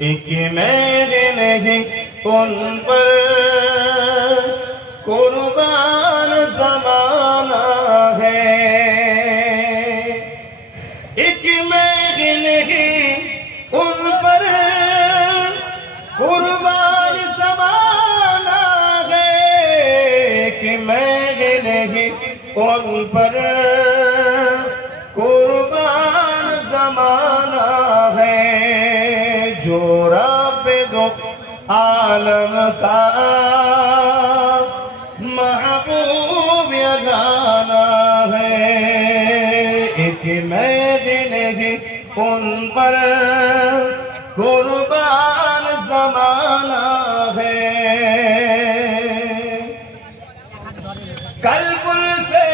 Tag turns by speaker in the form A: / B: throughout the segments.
A: ایک میرے نہیں ان پر قربان زمانہ ہے ایک میرے نہیں ان پر قربان زمانہ ہے ایک میرے نہیں ان پر قربان زمانہ عالم کا محبوب گانا ہے ایک میں زندگی ان پر قربان زمانہ ہے کل کل سے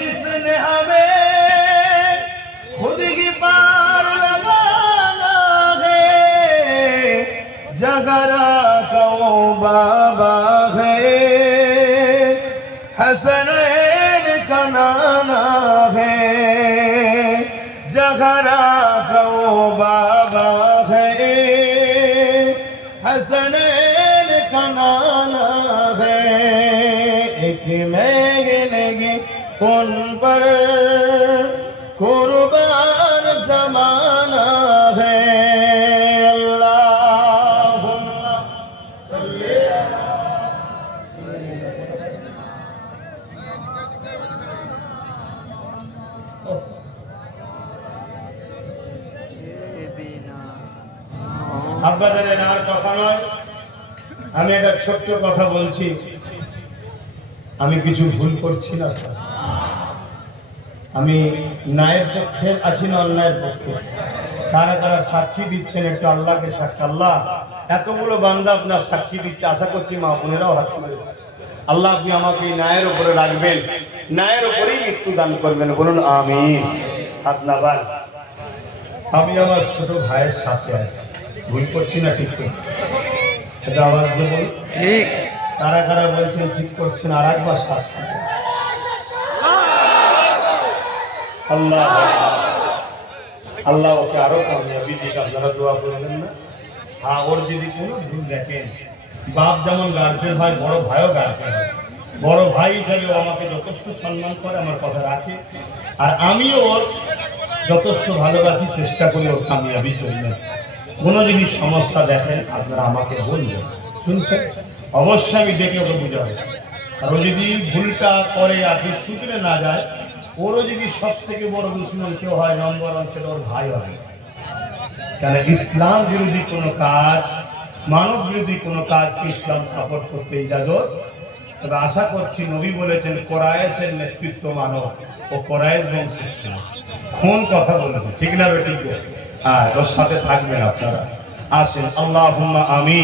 A: جس نے ہمیں خود کی پار لگانا ہے جگرہ हसनैन का नाना है जगरा को बाबा है हसनैन का नाना है एक मैंने उन पर আপনাদের আর কথা নয়। আমি একটা ছোট্ট কথা বলছি। আমি কিছু ভুল করছি না। আমি ন্যায়ের পক্ষে আছি না অন্যায়ের পক্ষে। কারা কারা সাক্ষী দিচ্ছেন একটু আল্লাহকে সাক্ষী। আল্লাহ, এতগুলো বান্দা আপনার সাক্ষী দিচ্ছে, আশা করছি মা বোনেরাও হাত আল্লাহ, আপনি আমাকে ন্যায়ের উপরে রাখবেন। ন্যায়ের উপরেই মৃত্যু দান করবেন। বলুন আমি হাত আমি আমার ছোট ভাইয়ের সাথে আছি। ভুল করছি না ঠিক করছি। এটা আওয়াজ দেবো
B: ঠিক।
A: কারা কারা বলছেন ঠিক করছেন আর একবার দেন। আল্লাহ আল্লাহ ওকে আরও কামিয়াবি দিক আপনারা দোয়া করবেন না। হ্যাঁ ওর যদি কোনো ভুল দেখেন বাপ যেমন গার্জেন হয় বড় ভাইও গার্জেন বড় ভাই হিসাবে আমাকে যথেষ্ট সম্মান করে আমার কথা রাখে। আর আমিও ওর যথেষ্ট ভালোবাসি চেষ্টা করি ওর কামিয়াবির জন্য কোনো যদি সমস্যা দেখেন, আপনারা আমাকে বলবেন। শুনছেন? অবশ্যই আমি দেখে ওকে বুঝাবো। ও যদি ভুলটা করে কি শুধরে না যায়, ওরও যদি সব থেকে বড় দুশ্মন কেউ হয় নম্বর ওয়ান সেটা ওর ভাই হয় কেন ইসলাম বিরোধী কোনো কাজ, মানব বিরোধী কোনো কাজকে ইসলাম সাপোর্ট করতে ইজাজত। তবে আশা করছি নবী বলেছেন কোরআয়েশের নেতৃত্ব মানব ও কোরআয়েশ বংশের ছিল। কোন কথা বলেছে, ঠিক না বেঠিক আর ওর সাথে থাকবেন আপনারা। আসেন আল্লাহ আমিন।